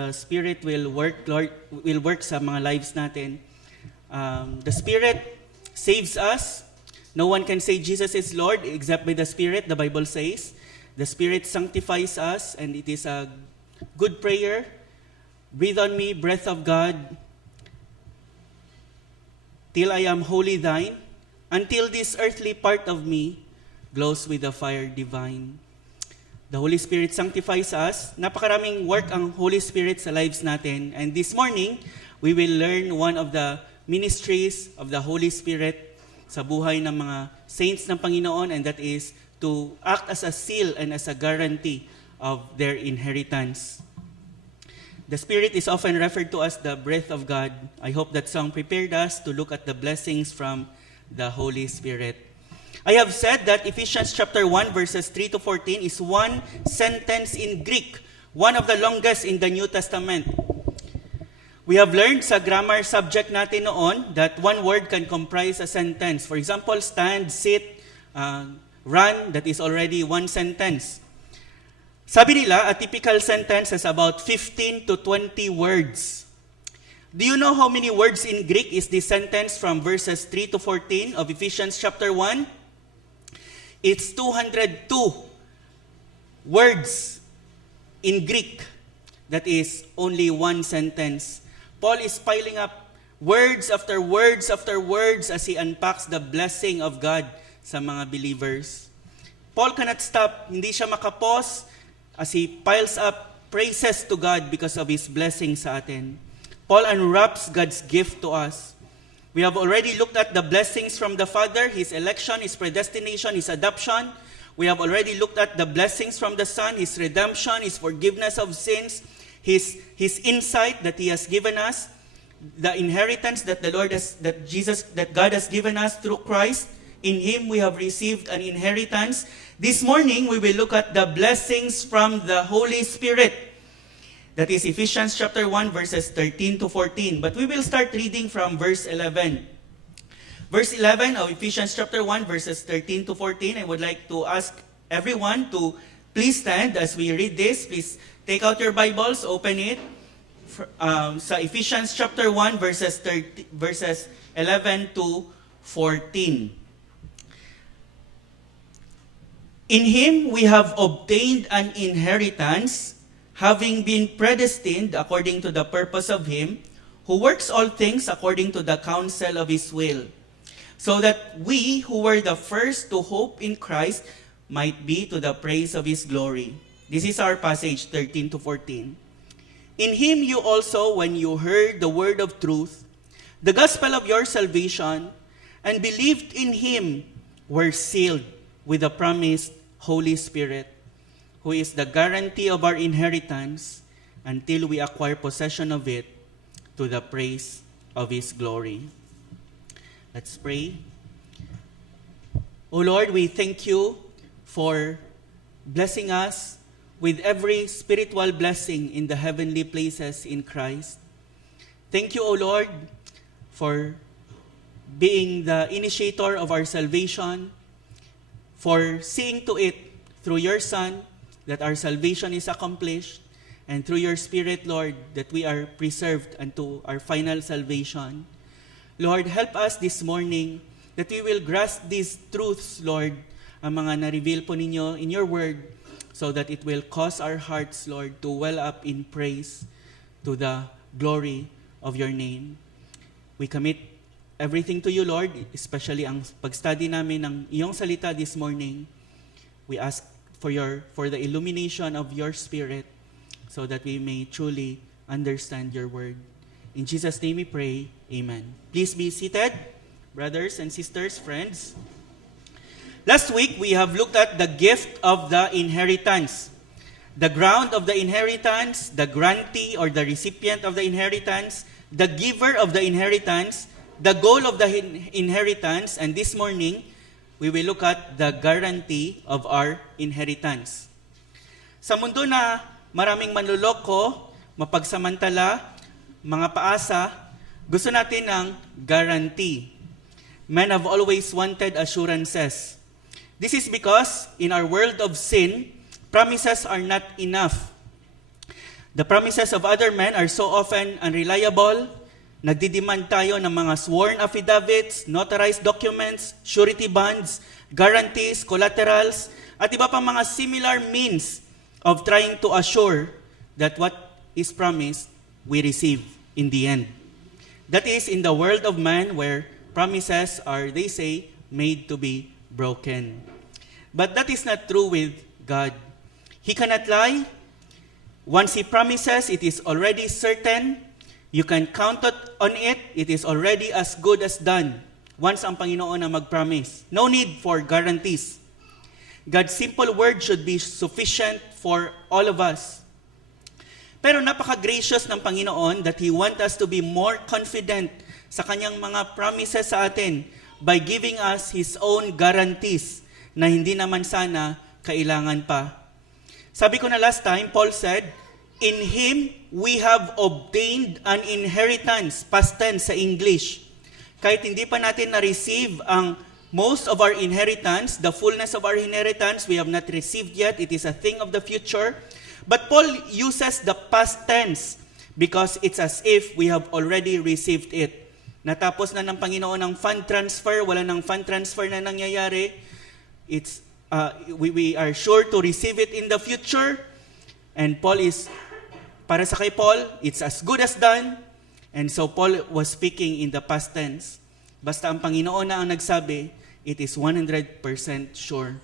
the Spirit will work, Lord, will work sa mga lives natin. The Spirit saves us. No one can say Jesus is Lord except by the Spirit, the Bible says. The Spirit sanctifies us, and it is a good prayer. Breathe on me, breath of God, till I am wholly thine, until this earthly part of me glows with the fire divine. The Holy Spirit sanctifies us. Napakaraming work ang Holy Spirit sa lives natin. And this morning, we will learn one of the ministries of the Holy Spirit sa buhay ng mga saints ng Panginoon, and that is to act as a seal and as a guarantee of their inheritance. The Spirit is often referred to as the breath of God. I hope that song prepared us to look at the blessings from the Holy Spirit. I have said that Ephesians chapter 1 verses 3 to 14 is one sentence in Greek, one of the longest in the New Testament. We have learned sa grammar subject natin noon that one word can comprise a sentence. For example, stand, sit, run, that is already one sentence. Sabi nila, a typical sentence has about 15 to 20 words. Do you know how many words in Greek is this sentence from verses 3 to 14 of Ephesians chapter 1? It's 202 words in Greek. That is only one sentence. Paul is piling up words after words after words as he unpacks the blessing of God sa mga believers. Paul cannot stop, hindi siya makapause as he piles up praises to God because of His blessing sa atin. Paul unwraps God's gift to us. We have already looked at the blessings from the Father, His election, His predestination, His adoption. We have already looked at the blessings from the Son, His redemption, His forgiveness of sins, His insight that He has given us, the inheritance that that God has given us through Christ. In Him we have received an inheritance. This morning we will look at the blessings from the Holy Spirit. That is Ephesians chapter 1 verses 13 to 14. But we will start reading from verse 11. Verse 11 of Ephesians chapter 1 verses 13 to 14. I would like to ask everyone to please stand as we read this. Please take out your Bibles, open it. Sa Ephesians chapter 1 verses 11 to 14. In Him we have obtained an inheritance, having been predestined according to the purpose of Him, who works all things according to the counsel of His will, so that we who were the first to hope in Christ might be to the praise of His glory. This is our passage, 13 to 14. In Him you also, when you heard the word of truth, the gospel of your salvation, and believed in Him, were sealed with the promised Holy Spirit, who is the guarantee of our inheritance until we acquire possession of it to the praise of His glory. Let's pray. O Lord, we thank You for blessing us with every spiritual blessing in the heavenly places in Christ. Thank You, O Lord, for being the initiator of our salvation, for seeing to it through Your Son that our salvation is accomplished, and through Your Spirit, Lord, that we are preserved unto our final salvation. Lord, help us this morning that we will grasp these truths, Lord, ang mga na-reveal po ninyo in Your Word, so that it will cause our hearts, Lord, to well up in praise to the glory of Your name. We commit everything to You, Lord, especially ang pag-study namin ng Iyong salita this morning. We ask for the illumination of Your Spirit so that we may truly understand Your word. In Jesus' name we pray, amen. Please be seated, brothers and sisters, friends. Last week, we have looked at the gift of the inheritance. The ground of the inheritance, the grantee or the recipient of the inheritance, the giver of the inheritance, the goal of the inheritance, and this morning, we will look at the guarantee of our inheritance. Sa mundo na maraming manloloko, mapagsamantala, mga paasa, gusto natin ng guarantee. Men have always wanted assurances. This is because in our world of sin, promises are not enough. The promises of other men are so often unreliable. Nagdidemand tayo ng mga sworn affidavits, notarized documents, surety bonds, guarantees, collaterals, at iba pang mga similar means of trying to assure that what is promised, we receive in the end. That is in the world of man where promises are, they say, made to be broken. But that is not true with God. He cannot lie. Once He promises, it is already certain. You can count on it. It is already as good as done. Once ang Panginoon na mag-promise. No need for guarantees. God's simple word should be sufficient for all of us. Pero napaka-gracious ng Panginoon that He wants us to be more confident sa Kanyang mga promises sa atin by giving us His own guarantees na hindi naman sana kailangan pa. Sabi ko na last time, Paul said, in Him we have obtained an inheritance, past tense sa English. Kahit hindi pa natin na-receive ang most of our inheritance, the fullness of our inheritance, we have not received yet. It is a thing of the future. But Paul uses the past tense because it's as if we have already received it. Natapos na ng Panginoon ang fund transfer, wala nang fund transfer na nangyayari. We are sure to receive it in the future. And para sa kay Paul, it's as good as done. And so Paul was speaking in the past tense. Basta ang Panginoon na ang nagsabi, it is 100% sure.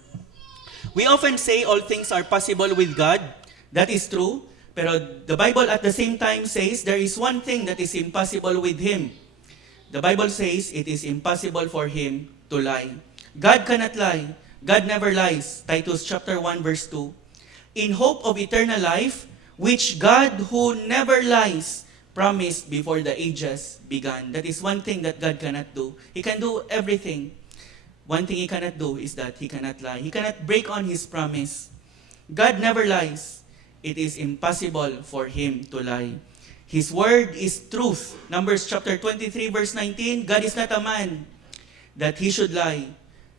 We often say all things are possible with God. That is true. Pero the Bible at the same time says there is one thing that is impossible with Him. The Bible says it is impossible for Him to lie. God cannot lie. God never lies. Titus chapter 1 verse 2. In hope of eternal life, which God who never lies promised before the ages began. That is one thing that God cannot do. He can do everything. One thing He cannot do is that He cannot lie. He cannot break on His promise. God never lies. It is impossible for Him to lie. His word is truth. Numbers chapter 23 verse 19, God is not a man that He should lie,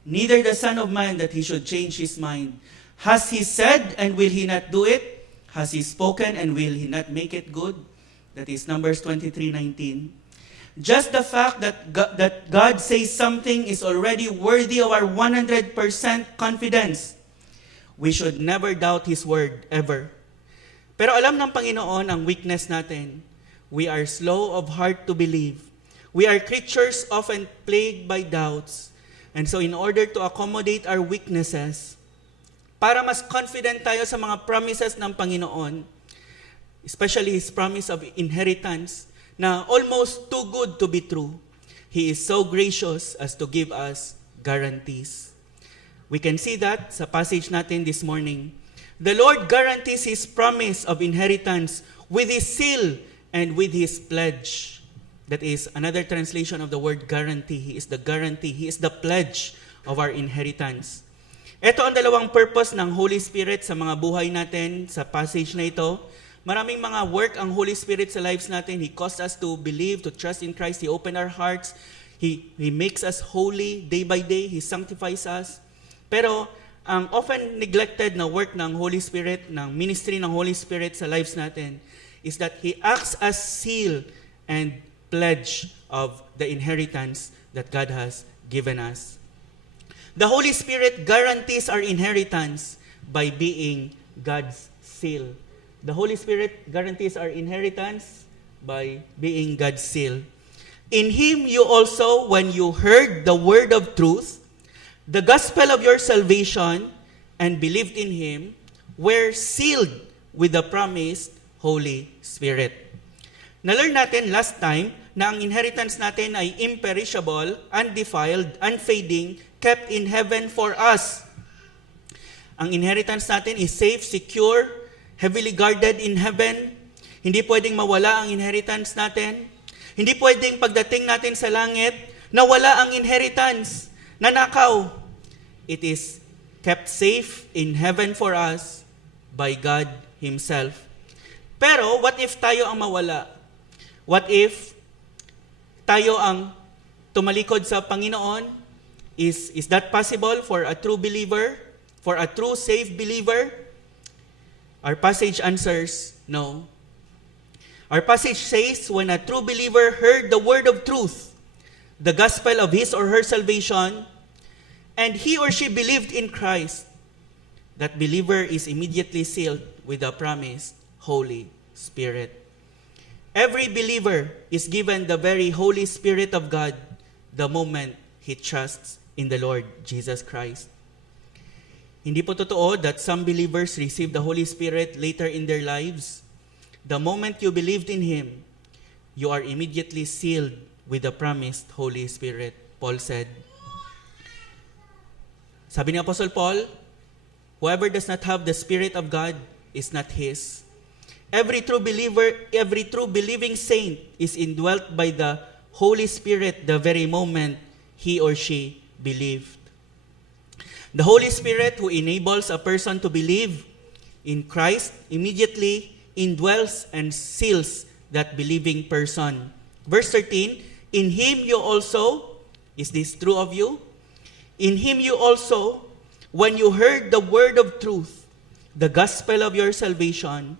neither the Son of Man that He should change His mind. Has He said, and will He not do it? Has He spoken, and will He not make it good? That is Numbers 23:19. Just the fact that God says something is already worthy of our 100% confidence. We should never doubt His word, ever. Pero alam ng Panginoon ang weakness natin. We are slow of heart to believe. We are creatures often plagued by doubts. And so in order to accommodate our weaknesses, para mas confident tayo sa mga promises ng Panginoon, especially His promise of inheritance, na almost too good to be true, He is so gracious as to give us guarantees. We can see that sa passage natin this morning. The Lord guarantees His promise of inheritance with His seal and with His pledge. That is another translation of the word guarantee. He is the guarantee. He is the pledge of our inheritance. Ito ang dalawang purpose ng Holy Spirit sa mga buhay natin sa passage na ito. Maraming mga work ang Holy Spirit sa lives natin. He caused us to believe, to trust in Christ. He opened our hearts. He makes us holy day by day. He sanctifies us. Pero ang often neglected na work ng Holy Spirit, ng ministry ng Holy Spirit sa lives natin, is that He acts as seal and pledge of the inheritance that God has given us. The Holy Spirit guarantees our inheritance by being God's seal. The Holy Spirit guarantees our inheritance by being God's seal. In Him you also, when you heard the word of truth, the gospel of your salvation, and believed in Him, were sealed with the promised Holy Spirit. Na-learn natin last time na ang inheritance natin ay imperishable, undefiled, unfading, kept in heaven for us. Ang inheritance natin is safe, secure, heavily guarded in heaven. Hindi pwedeng mawala ang inheritance natin. Hindi pwedeng pagdating natin sa langit, nawala ang inheritance. Nanakaw. It is kept safe in heaven for us by God Himself. Pero what if tayo ang mawala? What if tayo ang tumalikod sa Panginoon? Is that possible for a true believer? For a true saved believer? Our passage answers, no. Our passage says, when a true believer heard the word of truth, the gospel of his or her salvation, and he or she believed in Christ, that believer is immediately sealed with the promised Holy Spirit. Every believer is given the very Holy Spirit of God the moment he trusts in the Lord Jesus Christ. Hindi po totoo that some believers receive the Holy Spirit later in their lives. The moment you believed in Him, you are immediately sealed with the promised Holy Spirit, Paul said. Sabi ni Apostle Paul, whoever does not have the Spirit of God is not his. Every true believer, every true believing saint is indwelt by the Holy Spirit the very moment he or she believed. The Holy Spirit who enables a person to believe in Christ immediately indwells and seals that believing person. Verse 13, in Him you also, is this true of you? In Him you also, when you heard the word of truth, the gospel of your salvation,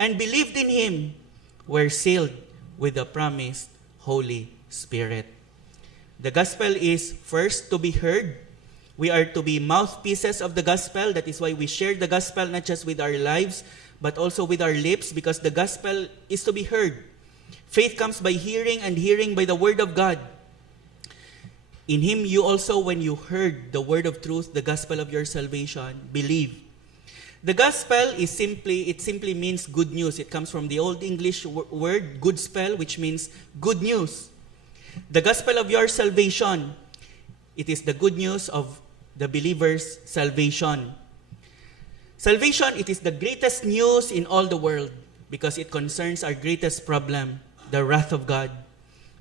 and believed in Him, were sealed with the promised Holy Spirit. The gospel is first to be heard. We are to be mouthpieces of the gospel. That is why we share the gospel not just with our lives, but also with our lips, because the gospel is to be heard. Faith comes by hearing, and hearing by the word of God. In Him you also, when you heard the word of truth, the gospel of your salvation, believe. The gospel is simply means good news. It comes from the Old English word, good spell, which means good news. The gospel of your salvation, it is the good news of the believer's salvation. Salvation, it is the greatest news in all the world because it concerns our greatest problem, the wrath of God.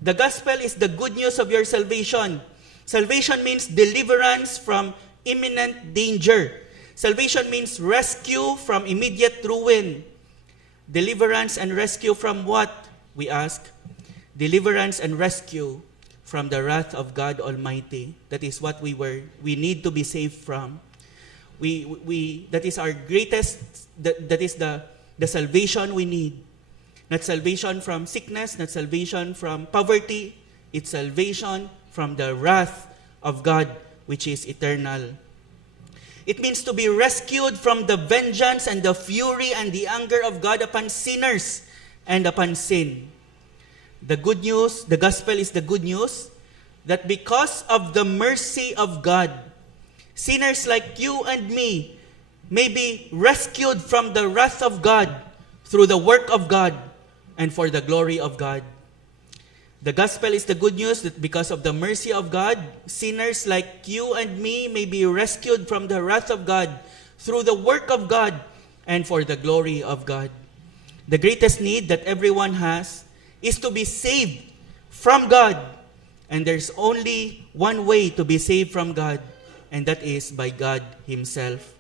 The gospel is the good news of your salvation. Salvation means deliverance from imminent danger. Salvation means rescue from immediate ruin. Deliverance and rescue from what? We ask. Deliverance and rescue from the wrath of God Almighty. That is what we need to be saved from. That is our greatest, that is the salvation we need. Not salvation from sickness, not salvation from poverty. It's salvation from the wrath of God, which is eternal. It means to be rescued from the vengeance and the fury and the anger of God upon sinners and upon sin. The good news, the gospel is the good news that because of the mercy of God, sinners like you and me may be rescued from the wrath of God through the work of God and for the glory of God. The gospel is the good news that because of the mercy of God, sinners like you and me may be rescued from the wrath of God through the work of God and for the glory of God. The greatest need that everyone has is to be saved from God. And there's only one way to be saved from God, and that is by God Himself.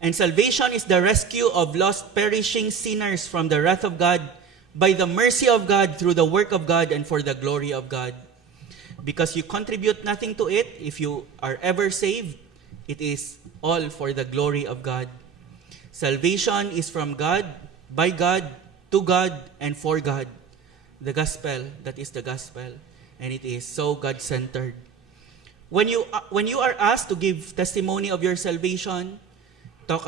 And salvation is the rescue of lost, perishing sinners from the wrath of God by the mercy of God through the work of God and for the glory of God. Because you contribute nothing to it, if you are ever saved, it is all for the glory of God. Salvation is from God, by God, to God, and for God. The gospel, that is the gospel. And it is so God-centered. When you are asked to give testimony of your salvation, talk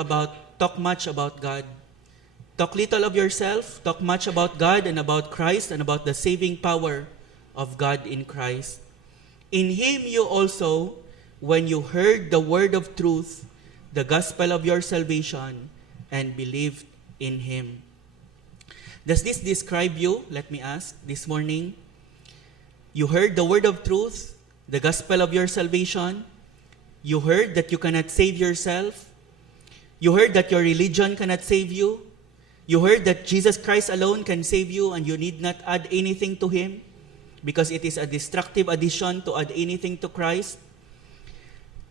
much about God. Talk little of yourself, talk much about God and about Christ and about the saving power of God in Christ. In Him you also, when you heard the word of truth, the gospel of your salvation, and believed in Him. Does this describe you? Let me ask this morning. You heard the word of truth, the gospel of your salvation. You heard that you cannot save yourself. You heard that your religion cannot save you. You heard that Jesus Christ alone can save you and you need not add anything to Him because it is a destructive addition to add anything to Christ.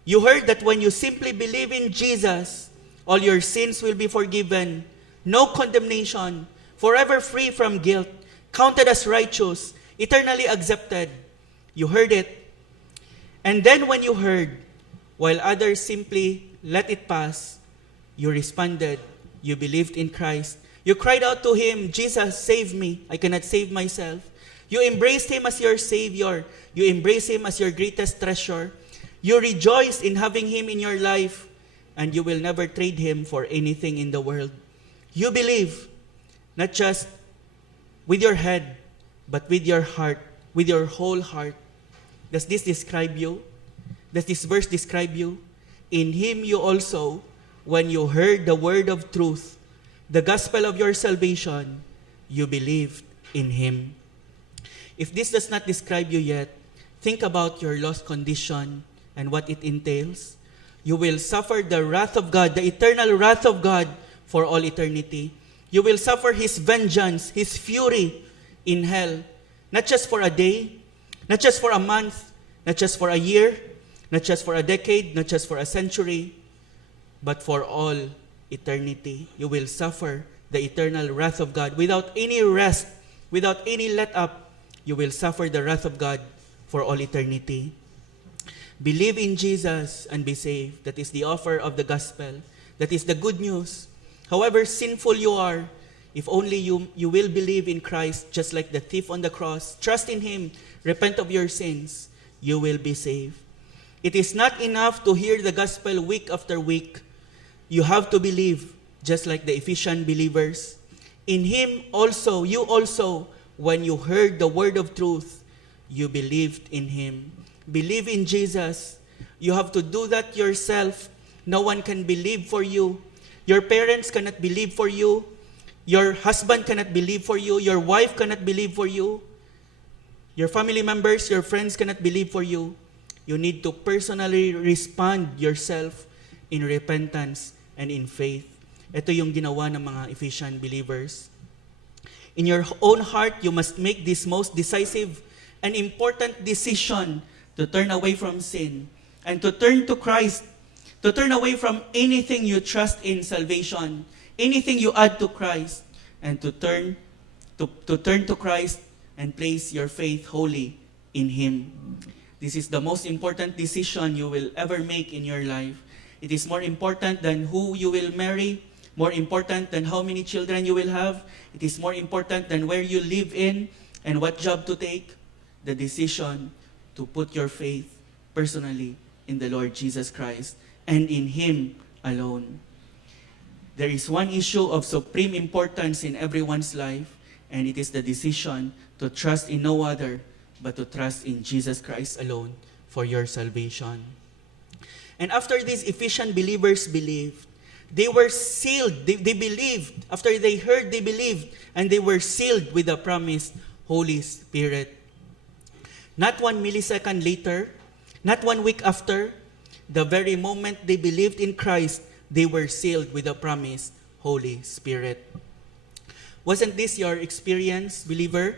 You heard that when you simply believe in Jesus, all your sins will be forgiven, no condemnation, forever free from guilt, counted as righteous, eternally accepted. You heard it. And then when you heard, while others simply let it pass, you responded, you believed in Christ. You cried out to him, Jesus, save me. I cannot save myself. You embraced him as your Savior. You embraced him as your greatest treasure. You rejoiced in having him in your life, and you will never trade him for anything in the world. You believe, not just with your head, but with your heart, with your whole heart. Does this describe you? Does this verse describe you? In him you also, when you heard the word of truth, the gospel of your salvation, you believed in him. If this does not describe you yet, think about your lost condition and what it entails. You will suffer the wrath of God, the eternal wrath of God for all eternity. You will suffer his vengeance, his fury in hell, not just for a day, not just for a month, not just for a year, not just for a decade, not just for a century, but for all eternity. You will suffer the eternal wrath of God without any rest, without any let up. You will suffer the wrath of God for all eternity. Believe in Jesus and be saved. That is the offer of the gospel. That is the good news. However sinful you are, if only you will believe in Christ, just like the thief on the cross, trust in him, repent of your sins, you will be saved. It is not enough to hear the gospel week after week. You have to believe, just like the Ephesian believers. In him also, you also, when you heard the word of truth, you believed in him. Believe in Jesus. You have to do that yourself. No one can believe for you. Your parents cannot believe for you. Your husband cannot believe for you. Your wife cannot believe for you. Your family members, your friends cannot believe for you. You need to personally respond yourself in repentance and in faith. Ito yung ginawa ng mga Ephesian believers. In your own heart, you must make this most decisive and important decision to turn away from sin and to turn to Christ, to turn away from anything you trust in salvation, anything you add to Christ, and to turn to Christ and place your faith wholly in him. This is the most important decision you will ever make in your life. It is more important than who you will marry, more important than how many children you will have. It is more important than where you live in and what job to take. The decision to put your faith personally in the Lord Jesus Christ and in him alone. There is one issue of supreme importance in everyone's life, and it is the decision to trust in no other but to trust in Jesus Christ alone for your salvation. And after these Ephesian believers believed, they were sealed. They believed. After they heard, they believed. And they were sealed with the promised Holy Spirit. Not 1 millisecond later, not 1 week after, the very moment they believed in Christ, they were sealed with the promised Holy Spirit. Wasn't this your experience, believer?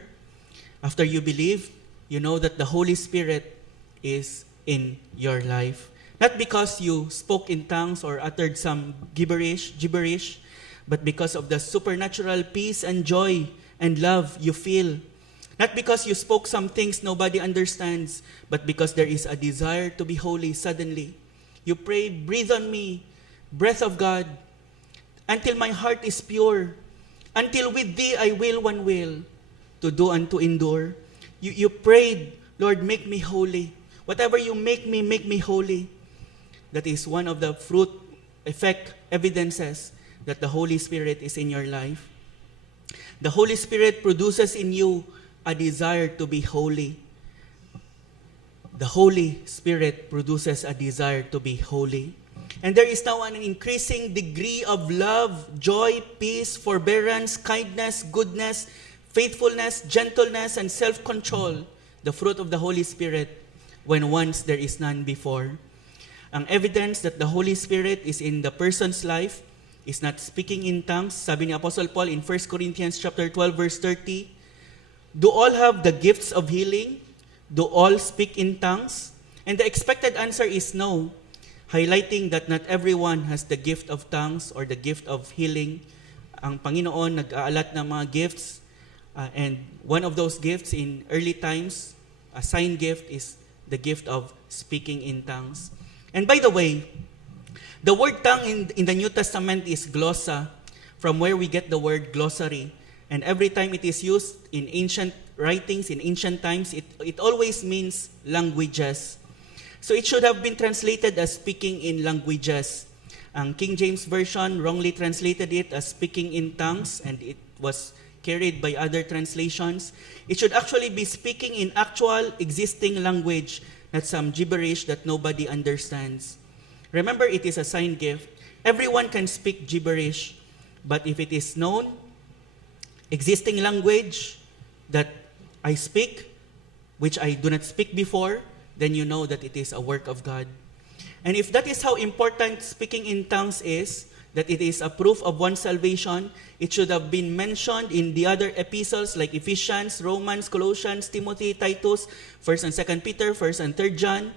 After you believed, you know that the Holy Spirit is in your life. Not because you spoke in tongues or uttered some gibberish, but because of the supernatural peace and joy and love you feel. Not because you spoke some things nobody understands, but because there is a desire to be holy suddenly. You pray, breathe on me, breath of God, until my heart is pure, until with thee I will one will, to do and to endure. You prayed, Lord, make me holy. Whatever you make me holy. That is one of the fruit, effect, evidences that the Holy Spirit is in your life. The Holy Spirit produces in you a desire to be holy. The Holy Spirit produces a desire to be holy. And there is now an increasing degree of love, joy, peace, forbearance, kindness, goodness, faithfulness, gentleness, and self-control, the fruit of the Holy Spirit, when once there is none before. Ang evidence that the Holy Spirit is in the person's life is not speaking in tongues. Sabi ni Apostle Paul in 1 Corinthians chapter 12, verse 30, do all have the gifts of healing? Do all speak in tongues? And the expected answer is no, highlighting that not everyone has the gift of tongues or the gift of healing. Ang Panginoon nag-aalat ng mga gifts, and one of those gifts in early times, a sign gift, is the gift of speaking in tongues. And by the way, the word tongue in the New Testament is glossa. from where we get the word glossary. And every time it is used in ancient writings, in ancient times, it always means languages. So it should have been translated as speaking in languages. Ang King James Version wrongly translated it as speaking in tongues, and it was carried by other translations. It should actually be speaking in actual existing language, not some gibberish that nobody understands. Remember, it is a sign gift. Everyone can speak gibberish, but if it is known, existing language that I speak, which I do not speak before, then you know that it is a work of God. And if that is how important speaking in tongues is, that it is a proof of one's salvation, it should have been mentioned in the other epistles like Ephesians, Romans, Colossians, Timothy, Titus, 1st and 2nd Peter, 1st and 3rd John.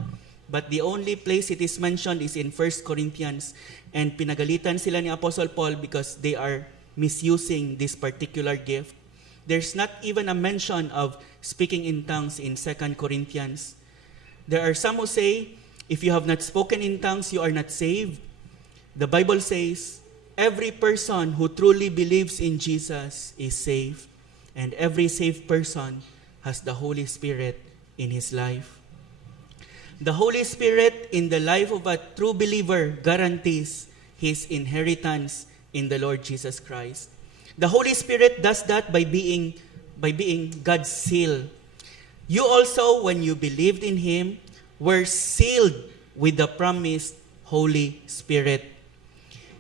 But the only place it is mentioned is in 1 Corinthians. And pinagalitan sila ni Apostle Paul because they are misusing this particular gift. There's not even a mention of speaking in tongues in 2 Corinthians. There are some who say, if you have not spoken in tongues, you are not saved. The Bible says, every person who truly believes in Jesus is saved, and every saved person has the Holy Spirit in his life. The Holy Spirit in the life of a true believer guarantees his inheritance in the Lord Jesus Christ. The Holy Spirit does that by being God's seal. You also, when you believed in Him, were sealed with the promised Holy Spirit.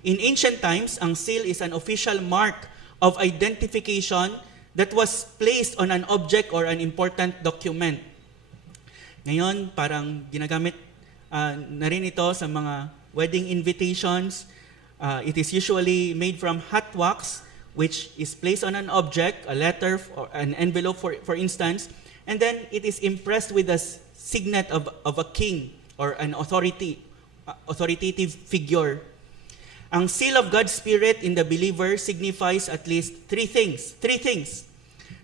In ancient times, ang seal is an official mark of identification that was placed on an object or an important document. Ngayon, parang ginagamit na rin ito sa mga wedding invitations. It is usually made from hot wax, which is placed on an object, a letter or an envelope, for instance, and then it is impressed with a signet of a king or an authoritative figure. Ang seal of God's Spirit in the believer signifies at least three things.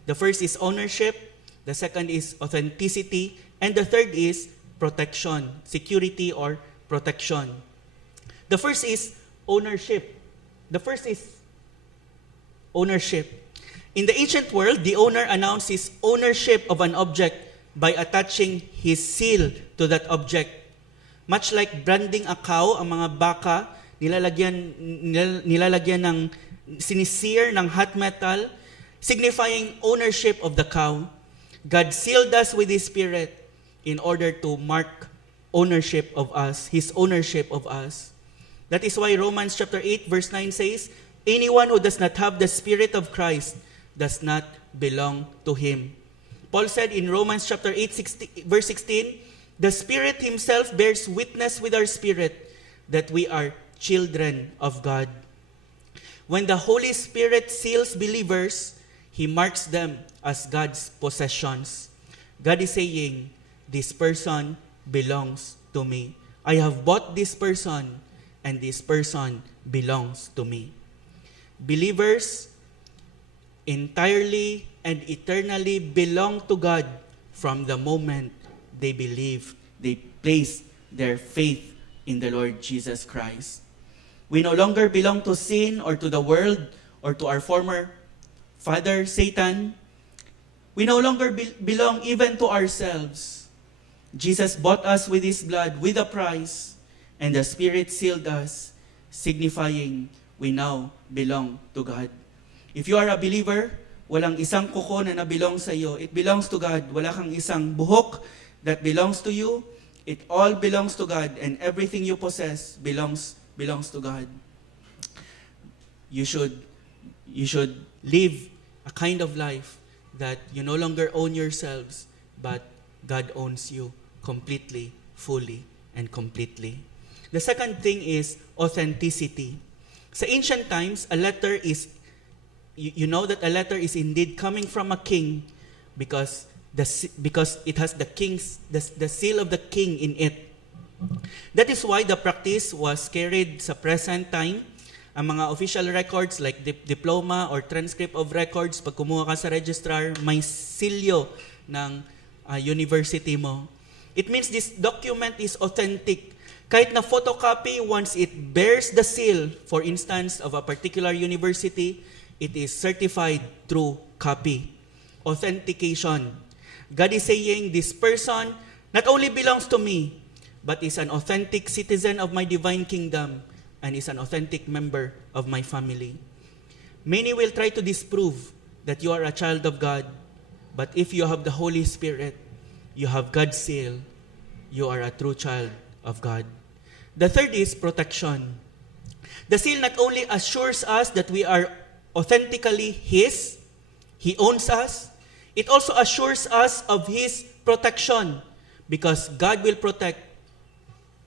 The first is ownership, the second is authenticity, and the third is protection, security or protection. The first is ownership. In the ancient world, the owner announced his ownership of an object by attaching his seal to that object. Much like branding a cow, ang mga baka, nilalagyan ng sinisir ng hot metal, signifying ownership of the cow. God sealed us with His Spirit in order to mark ownership of us, His ownership of us. That is why Romans chapter 8 verse 9 says, anyone who does not have the Spirit of Christ does not belong to Him. Paul said in Romans chapter 8 verse 16, the Spirit Himself bears witness with our spirit that we are children of God. When the Holy Spirit seals believers, He marks them as God's possessions. God is saying, this person belongs to me. I have bought this person, and this person belongs to me. Believers entirely and eternally belong to God from the moment they believe, they place their faith in the Lord Jesus Christ. We no longer belong to sin or to the world or to our former father, Satan. We no longer belong even to ourselves. Jesus bought us with His blood, with a price, and the Spirit sealed us, signifying we now belong to God. If you are a believer, walang isang kuko na nabilong sa iyo. It belongs to God. Wala kang isang buhok that belongs to you. It all belongs to God, and everything you possess belongs to God. You should live a kind of life that you no longer own yourselves, but God owns you completely, fully, and completely. The second thing is authenticity. Sa ancient times, a letter is, you know that a letter is indeed coming from a king because it has the seal of the king in it. That is why the practice was carried sa present time. Ang mga official records like diploma or transcript of records, pag kumuha ka sa registrar, may silyo ng university mo. It means this document is authentic. Kahit na photocopy, once it bears the seal, for instance, of a particular university, it is certified through copy. Authentication. God is saying, this person not only belongs to me, but is an authentic citizen of my divine kingdom and is an authentic member of my family. Many will try to disprove that you are a child of God, but if you have the Holy Spirit, you have God's seal, you are a true child of God. The third is protection. The seal not only assures us that we are authentically His, He owns us, it also assures us of His protection because God will protect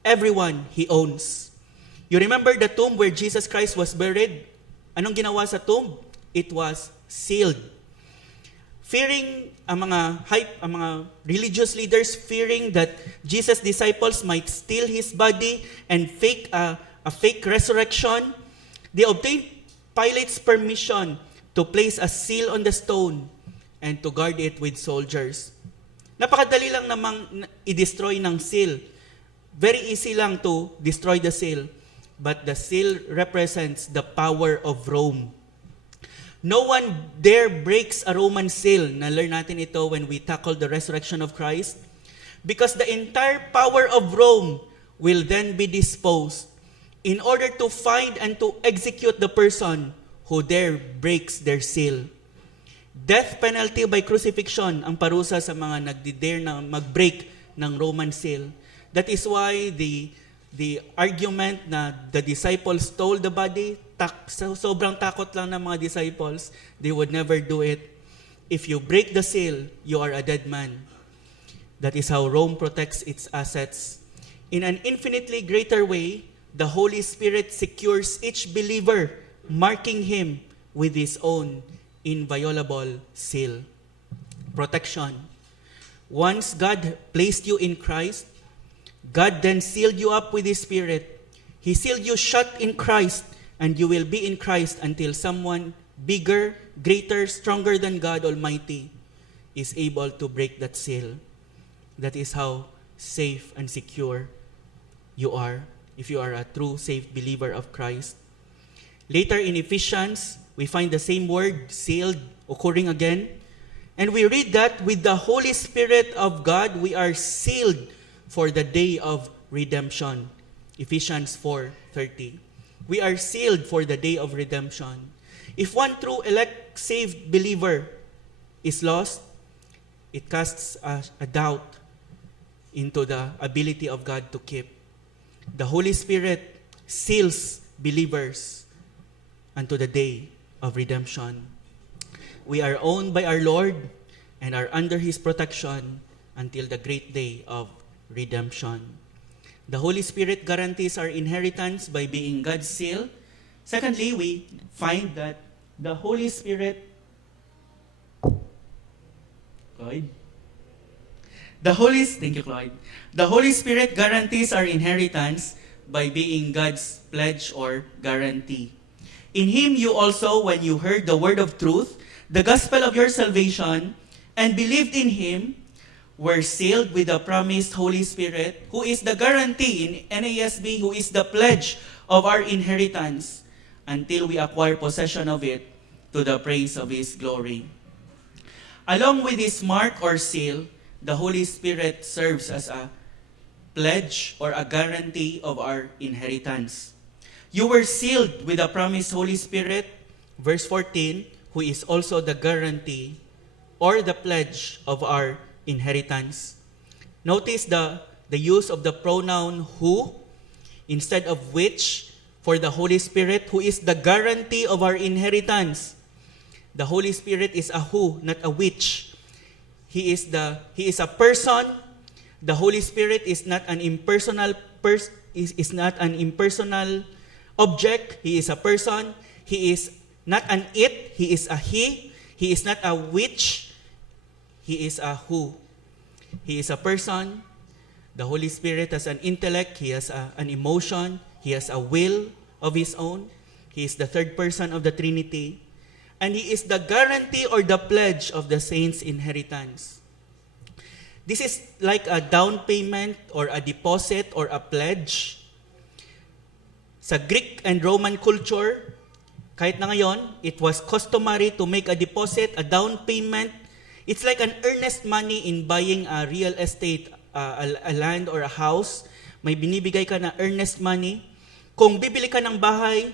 everyone He owns. You remember the tomb where Jesus Christ was buried? Anong ginawa sa tomb? It was sealed. Fearing ang mga religious leaders, fearing that Jesus' disciples might steal His body and fake a fake resurrection, they obtained Pilate's permission to place a seal on the stone and to guard it with soldiers. Napakadali lang namang i-destroy ng seal. Very easy lang to destroy the seal. But the seal represents the power of Rome. No one dare breaks a Roman seal. Na-learn natin ito when we tackle the resurrection of Christ. Because the entire power of Rome will then be disposed in order to find and to execute the person who dare breaks their seal. Death penalty by crucifixion ang parusa sa mga nagdi-dare na mag-break ng Roman seal. That is why the argument na the disciples stole the body, sobrang takot lang ng mga disciples, they would never do it. If you break the seal, you are a dead man. That is how Rome protects its assets. In an infinitely greater way, the Holy Spirit secures each believer, marking him with His own inviolable seal. Protection. Once God placed you in Christ, God then sealed you up with His Spirit. He sealed you shut in Christ, and you will be in Christ until someone bigger, greater, stronger than God Almighty is able to break that seal. That is how safe and secure you are if you are a true, safe believer of Christ. Later in Ephesians, we find the same word, sealed, occurring again. And we read that with the Holy Spirit of God, we are sealed for the day of redemption. Ephesians 4:30. We are sealed for the day of redemption. If one true elect saved believer is lost, it casts a doubt into the ability of God to keep. The Holy Spirit seals believers unto the day of redemption. We are owned by our Lord and are under His protection until the great day of redemption. The Holy Spirit guarantees our inheritance by being God's seal. Secondly, we find that the Holy Spirit Thank you, Clyde. The Holy Spirit guarantees our inheritance by being God's pledge or guarantee. In Him you also, when you heard the word of truth, the gospel of your salvation, and believed in Him, were sealed with the promised Holy Spirit, who is the guarantee in NASB, who is the pledge of our inheritance until we acquire possession of it to the praise of His glory. Along with this mark or seal, the Holy Spirit serves as a pledge or a guarantee of our inheritance. You were sealed with the promised Holy Spirit, verse 14, who is also the guarantee or the pledge of our inheritance. Notice the use of the pronoun who instead of which for the Holy Spirit, who is the guarantee of our inheritance. The Holy Spirit is a who, not a which. He is a person. The Holy Spirit is not an impersonal is not an impersonal object. He is a person. He is not an it. He is a he. He is not a which. He is a who. He is a person. The Holy Spirit has an intellect. He has an emotion. He has a will of His own. He is the third person of the Trinity. And He is the guarantee or the pledge of the saints' inheritance. This is like a down payment or a deposit or a pledge. Sa Greek and Roman culture, kahit na ngayon, it was customary to make a deposit, a down payment. It's like an earnest money in buying a real estate, a land or a house. May binibigay ka na earnest money. Kung bibili ka ng bahay,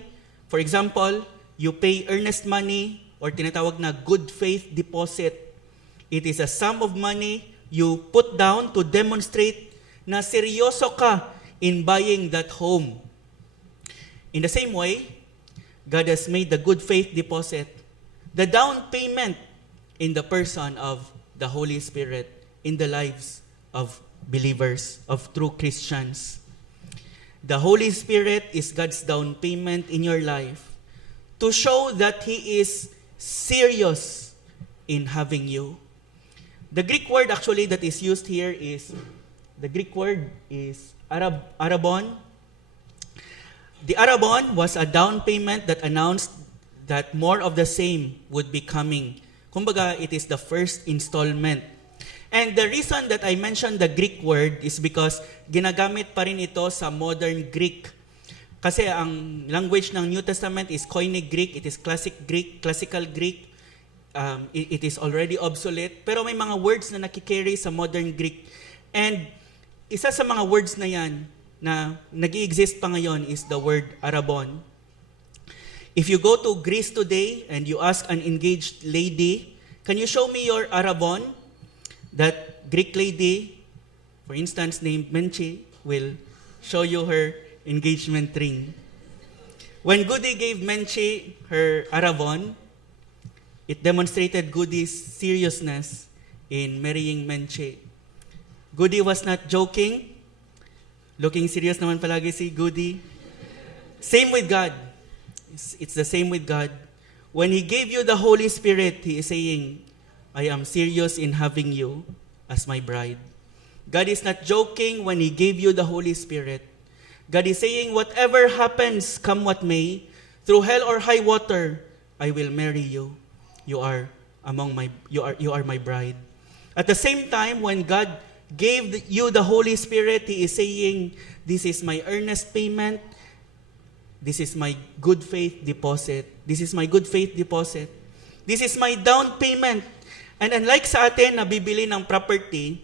for example, you pay earnest money or tinatawag na good faith deposit. It is a sum of money you put down to demonstrate na seryoso ka in buying that home. In the same way, God has made the good faith deposit, the down payment in the person of the Holy Spirit in the lives of believers, of true Christians. The Holy Spirit is God's down payment in your life to show that He is serious in having you. The Greek word actually that is used here is, the Greek word is arabon. The arabon was a down payment that announced that more of the same would be coming. Kumbaga, it is the first installment. And the reason that I mentioned the Greek word is because ginagamit pa rin ito sa modern Greek. Kasi ang language ng New Testament is Koine Greek, it is classical Greek. It is already obsolete, pero may mga words na nakikerry sa modern Greek. And isa sa mga words na yan na nag-i-exist pa ngayon is the word arabon. If you go to Greece today and you ask an engaged lady, can you show me your arabon? That Greek lady, for instance, named Menchi, will show you her engagement ring. When Goody gave Menchi her arabon, it demonstrated Goody's seriousness in marrying Menchi. Goody was not joking. Looking serious naman palagi si Goody. Same with God. It's the same with God. When He gave you the Holy Spirit, He is saying, I am serious in having you as my bride. God is not joking when He gave you the Holy Spirit. God is saying, whatever happens, come what may, through hell or high water, I will marry you. You are my bride. At the same time, when God gave you the Holy Spirit, He is saying, this is my earnest payment. This is my good faith deposit. This is my good faith deposit. This is my down payment. And unlike sa atin na bibili ng property,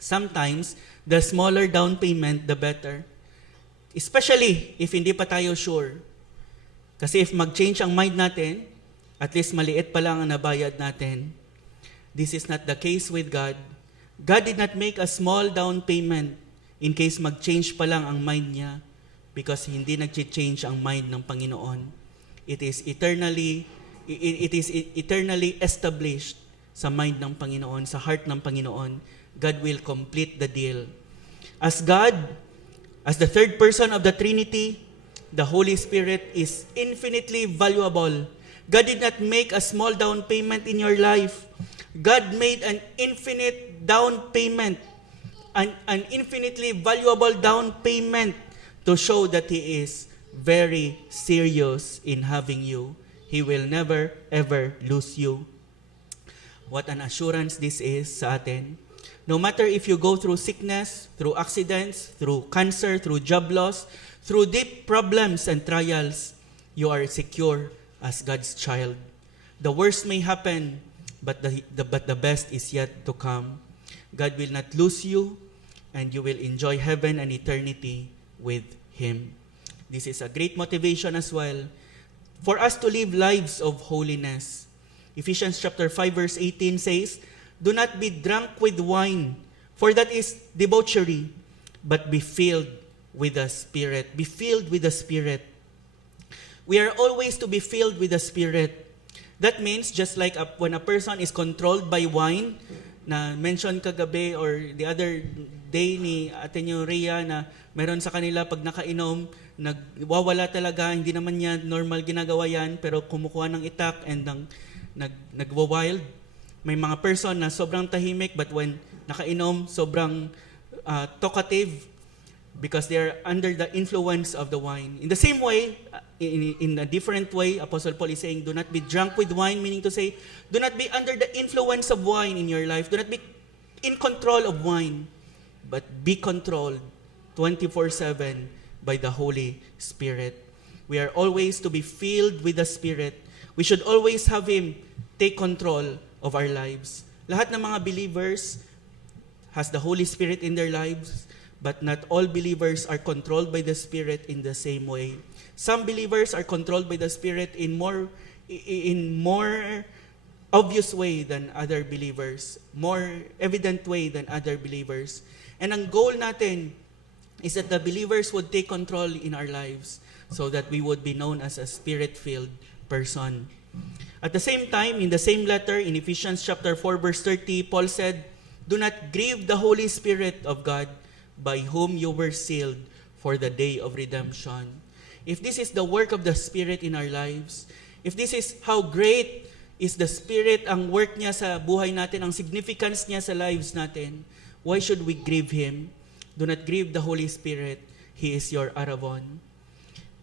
sometimes the smaller down payment, the better. Especially if hindi pa tayo sure. Kasi if mag-change ang mind natin, at least maliit pa lang ang nabayad natin. This is not the case with God. God did not make a small down payment in case mag-change pa lang ang mind niya because hindi nag-change ang mind ng Panginoon. It is eternally established sa mind ng Panginoon, sa heart ng Panginoon. God will complete the deal. As God, as the third person of the Trinity, the Holy Spirit is infinitely valuable. God did not make a small down payment in your life. God made an infinite down payment, an infinitely valuable down payment to show that He is very serious in having you. He will never, ever lose you. What an assurance this is sa atin. No matter if you go through sickness, through accidents, through cancer, through job loss, through deep problems and trials, you are secure as God's child. The worst may happen, but the best is yet to come. God will not lose you, and you will enjoy heaven and eternity with Him. This is a great motivation as well for us to live lives of holiness. Ephesians chapter 5 verse 18 says, do not be drunk with wine, for that is debauchery, but be filled with the Spirit. Be filled with the Spirit. We are always to be filled with the Spirit. That means just like when a person is controlled by wine, na mention kagabi or the other day ni Ateneo Rhea na meron sa kanila pag nakainom, nagwawala talaga, hindi naman niya normal ginagawa yan, pero kumukuha ng itak and nagwa-wild. May mga person na sobrang tahimik but when nakainom, sobrang talkative because they are under the influence of the wine. In the same way, in a different way, Apostle Paul is saying, do not be drunk with wine, meaning to say, do not be under the influence of wine in your life. Do not be in control of wine, but be controlled 24/7 by the Holy Spirit. We are always to be filled with the Spirit. We should always have Him take control of our lives. Lahat ng mga believers has the Holy Spirit in their lives, but not all believers are controlled by the Spirit in the same way. Some believers are controlled by the Spirit in more obvious way than other believers, more evident way than other believers. And ang goal natin is that the believers would take control in our lives so that we would be known as a Spirit-filled person. At the same time, in the same letter, in Ephesians chapter 4, verse 30, Paul said, "Do not grieve the Holy Spirit of God, by whom you were sealed for the day of redemption." If this is the work of the Spirit in our lives, if this is how great is the Spirit, ang work niya sa buhay natin, ang significance niya sa lives natin, why should we grieve Him? Do not grieve the Holy Spirit. He is your Aravon.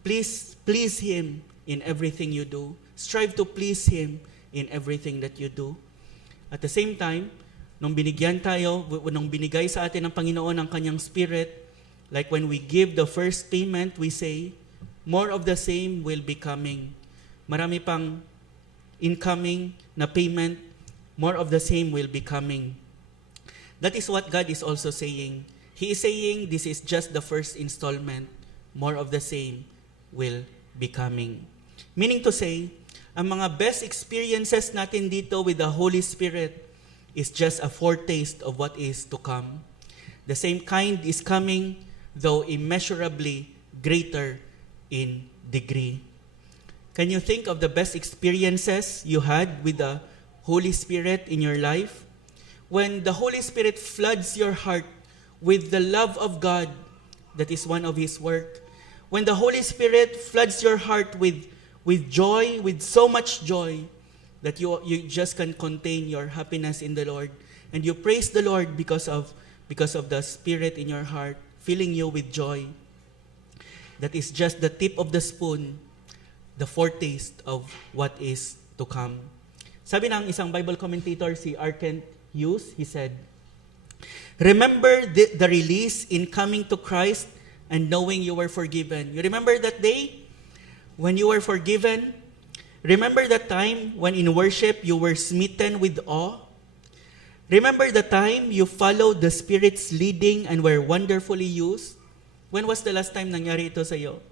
Please Him in everything you do. Strive to please Him in everything that you do. At the same time, nung binigay sa atin ng Panginoon ang Kanyang Spirit, like when we give the first payment, we say, more of the same will be coming. Marami pang incoming na payment, more of the same will be coming. That is what God is also saying. He is saying this is just the first installment. More of the same will be coming. Meaning to say, ang mga best experiences natin dito with the Holy Spirit is just a foretaste of what is to come. The same kind is coming, though immeasurably greater in degree. Can you think of the best experiences you had with the Holy Spirit in your life? When the Holy Spirit floods your heart with the love of God, that is one of His work. When the Holy Spirit floods your heart with joy, with so much joy, that you just can contain your happiness in the Lord. And you praise the Lord because of the Spirit in your heart, filling you with joy. That is just the tip of the spoon, the foretaste of what is to come. Sabi ng isang Bible commentator, si R. Kent Hughes, he said, "Remember the release in coming to Christ and knowing you were forgiven." You remember that day when you were forgiven? Remember the time when in worship you were smitten with awe? Remember the time you followed the Spirit's leading and were wonderfully used? When was the last time nangyari ito sa iyo?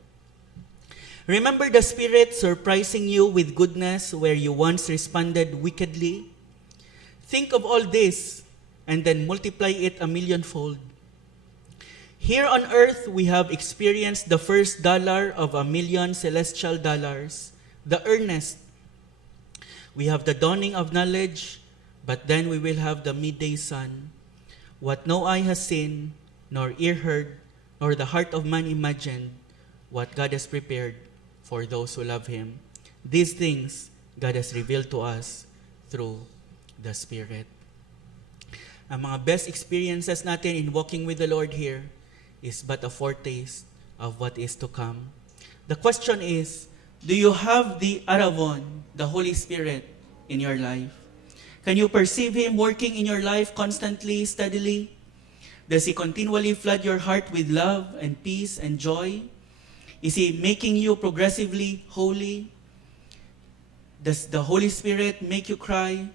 Remember the Spirit surprising you with goodness where you once responded wickedly? Think of all this and then multiply it a millionfold. Here on earth, we have experienced the first dollar of a million celestial dollars, the earnest. We have the dawning of knowledge, but then we will have the midday sun. What no eye has seen, nor ear heard, nor the heart of man imagined, what God has prepared for those who love Him. These things God has revealed to us through the Spirit. Ang mga best experiences natin in walking with the Lord here is but a foretaste of what is to come. The question is, do you have the Aravon, the Holy Spirit, in your life? Can you perceive Him working in your life constantly, steadily? Does He continually flood your heart with love and peace and joy? Is He making you progressively holy? Does the Holy Spirit make you cry,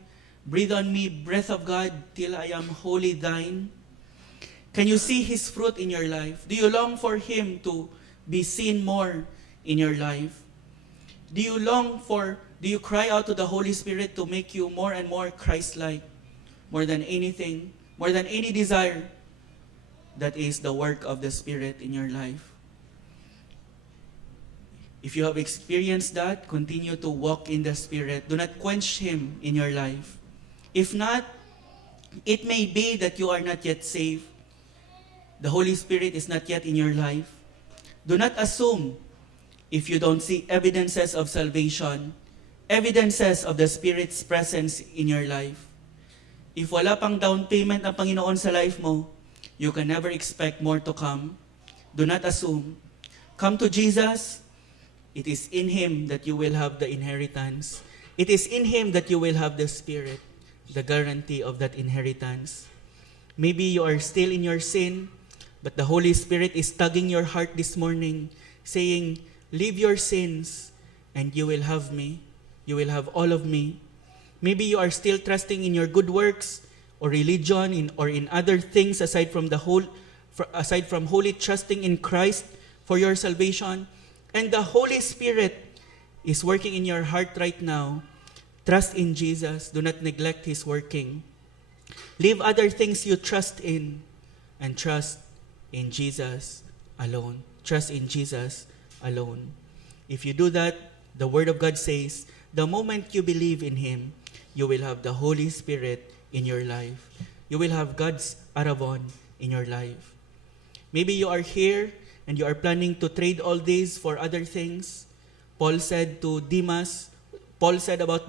"Breathe on me, breath of God, till I am wholly thine"? Can you see His fruit in your life? Do you long for Him to be seen more in your life? Do you cry out to the Holy Spirit to make you more and more Christ-like? More than anything, more than any desire, that is the work of the Spirit in your life. If you have experienced that, continue to walk in the Spirit. Do not quench Him in your life. If not, it may be that you are not yet saved. The Holy Spirit is not yet in your life. Do not assume if you don't see evidences of salvation, evidences of the Spirit's presence in your life. If wala pang down payment ng Panginoon sa life mo, you can never expect more to come. Do not assume. Come to Jesus. It is in Him that you will have the inheritance. It is in Him that you will have the Spirit, the guarantee of that inheritance. Maybe you are still in your sin, but the Holy Spirit is tugging your heart this morning, saying, leave your sins, and you will have me. You will have all of me. Maybe you are still trusting in your good works or religion or in other things aside from wholly trusting in Christ for your salvation. And the Holy Spirit is working in your heart right now. Trust in Jesus. Do not neglect His working. Leave other things you trust in and trust in Jesus alone. Trust in Jesus alone. If you do that, the Word of God says, the moment you believe in Him, you will have the Holy Spirit in your life. You will have God's Aravon in your life. Maybe you are here and you are planning to trade all these for other things. Paul said about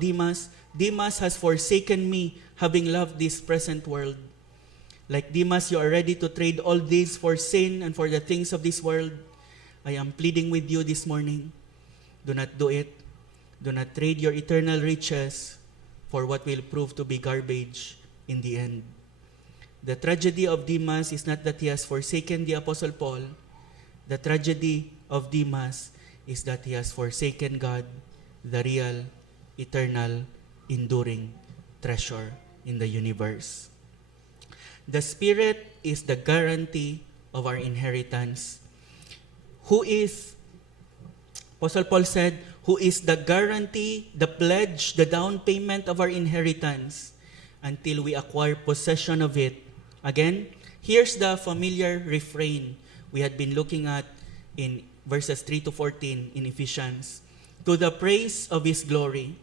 Demas, Demas has forsaken me, having loved this present world. Like Demas, you are ready to trade all these for sin and for the things of this world. I am pleading with you this morning. Do not do it. Do not trade your eternal riches for what will prove to be garbage in the end. The tragedy of Demas is not that he has forsaken the Apostle Paul. The tragedy of Demas is that he has forsaken God, the real, eternal, enduring treasure in the universe. The Spirit is the guarantee of our inheritance. Apostle Paul said, who is the guarantee, the pledge, the down payment of our inheritance until we acquire possession of it. Again, here's the familiar refrain we had been looking at in verses 3 to 14 in Ephesians. To the praise of His glory.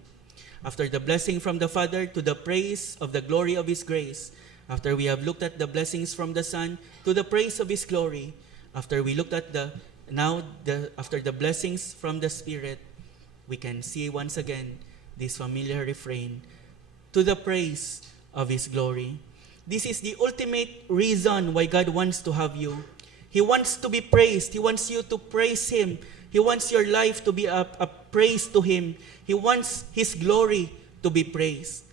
After the blessing from the Father, to the praise of the glory of His grace. After we have looked at the blessings from the Son, to the praise of His glory. After we looked at after the blessings from the Spirit, we can see once again this familiar refrain, to the praise of His glory. This is the ultimate reason why God wants to have you. He wants to be praised. He wants you to praise Him. He wants your life to be a praise to Him. He wants His glory to be praised.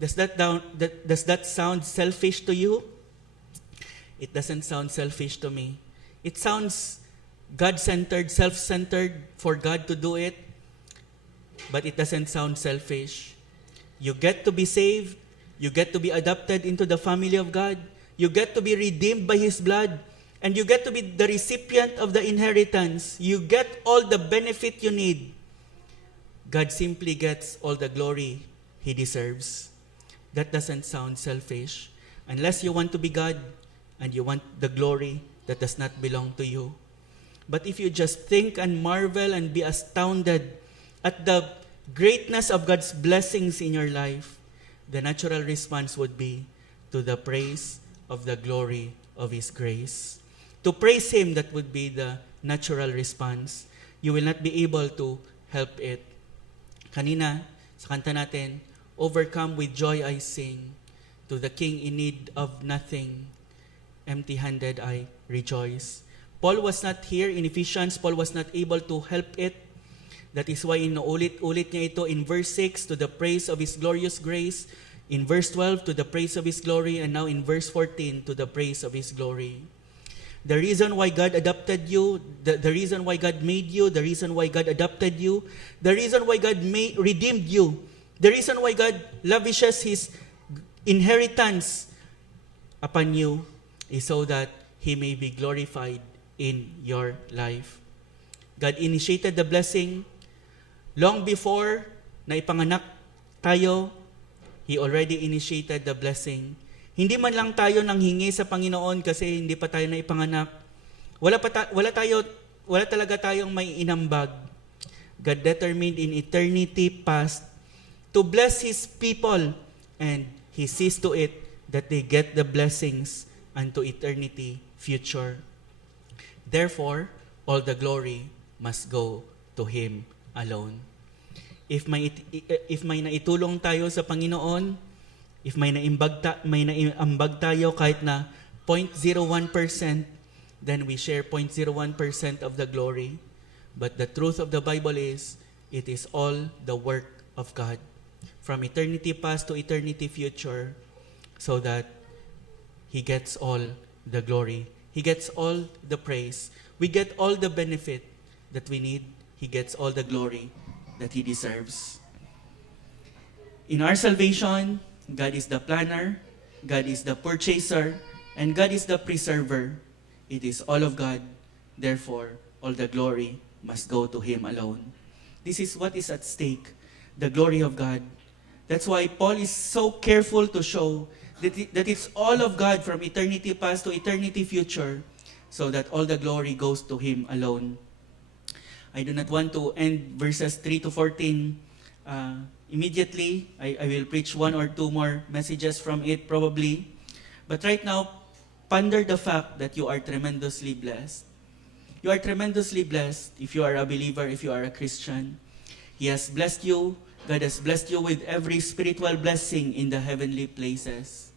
Does that sound selfish to you? It doesn't sound selfish to me. It sounds God-centered, self-centered for God to do it, but it doesn't sound selfish. You get to be saved. You get to be adopted into the family of God. You get to be redeemed by His blood. And you get to be the recipient of the inheritance. You get all the benefit you need. God simply gets all the glory He deserves. That doesn't sound selfish. Unless you want to be God and you want the glory that does not belong to you. But if you just think and marvel and be astounded at the greatness of God's blessings in your life, the natural response would be to the praise of the glory of His grace. To praise Him, that would be the natural response. You will not be able to help it. Kanina, sa kanta natin, overcome with joy I sing, to the King in need of nothing, empty-handed I rejoice. Paul was not here in Ephesians. Paul was not able to help it. That is why inuulit-ulit niya ito in verse 6, to the praise of His glorious grace. In verse 12, to the praise of His glory. And now in verse 14, to the praise of His glory. The reason why God adopted you, the reason why God made you, the reason why God adopted you, the reason why God redeemed you, the reason why God lavishes His inheritance upon you is so that He may be glorified in your life. God initiated the blessing long before na ipanganak tayo. He already initiated the blessing. Hindi man lang tayo nanghingi sa Panginoon kasi hindi pa tayo na ipanganak. Wala talaga tayong may inambag. God determined in eternity past to bless His people, and He sees to it that they get the blessings unto eternity future. Therefore, all the glory must go to Him alone. If may naitulong tayo sa Panginoon, if may naiambag tayo kahit na 0.01%, then we share 0.01% of the glory. But the truth of the Bible is, it is all the work of God. From eternity past to eternity future, so that He gets all the glory. He gets all the praise. We get all the benefit that we need. He gets all the glory that He deserves. In our salvation, God is the planner, God is the purchaser, and God is the preserver. It is all of God. Therefore, all the glory must go to Him alone. This is what is at stake, the glory of God. That's why Paul is so careful to show that it's all of God from eternity past to eternity future, so that all the glory goes to Him alone. I do not want to end verses 3 to 14 immediately. I will preach one or two more messages from it probably. But right now, ponder the fact that you are tremendously blessed. You are tremendously blessed if you are a believer, if you are a Christian. He has blessed you. God has blessed you with every spiritual blessing in the heavenly places.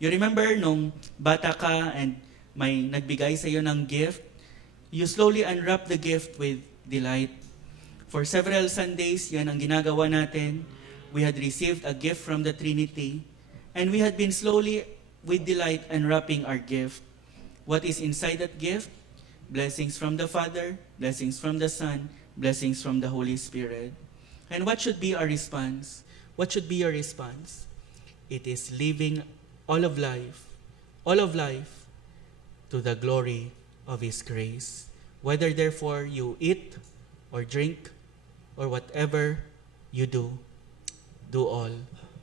You remember nung bata ka and may nagbigay sa iyo ng gift, you slowly unwrap the gift with delight. For several Sundays, yan ang ginagawa natin. We had received a gift from the Trinity, and we had been slowly, with delight, unwrapping our gift. What is inside that gift? Blessings from the Father, blessings from the Son, blessings from the Holy Spirit. And what should be our response? What should be your response? It is living all of life to the glory of His grace. Whether therefore you eat or drink or whatever you do all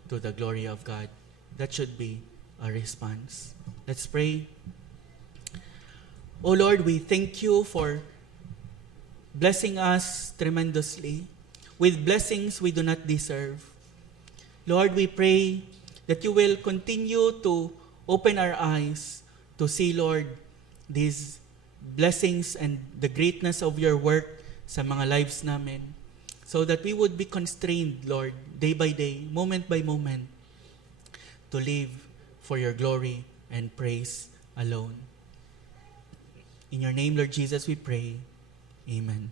to the glory of God. That should be our response. Let's pray. Oh Lord, we thank you for blessing us tremendously with blessings we do not deserve. Lord, we pray that you will continue to open our eyes to see, Lord, these blessings and the greatness of your work sa mga lives namin, so that we would be constrained, Lord, day by day, moment by moment, to live for your glory and praise alone. In your name, Lord Jesus, we pray. Amen.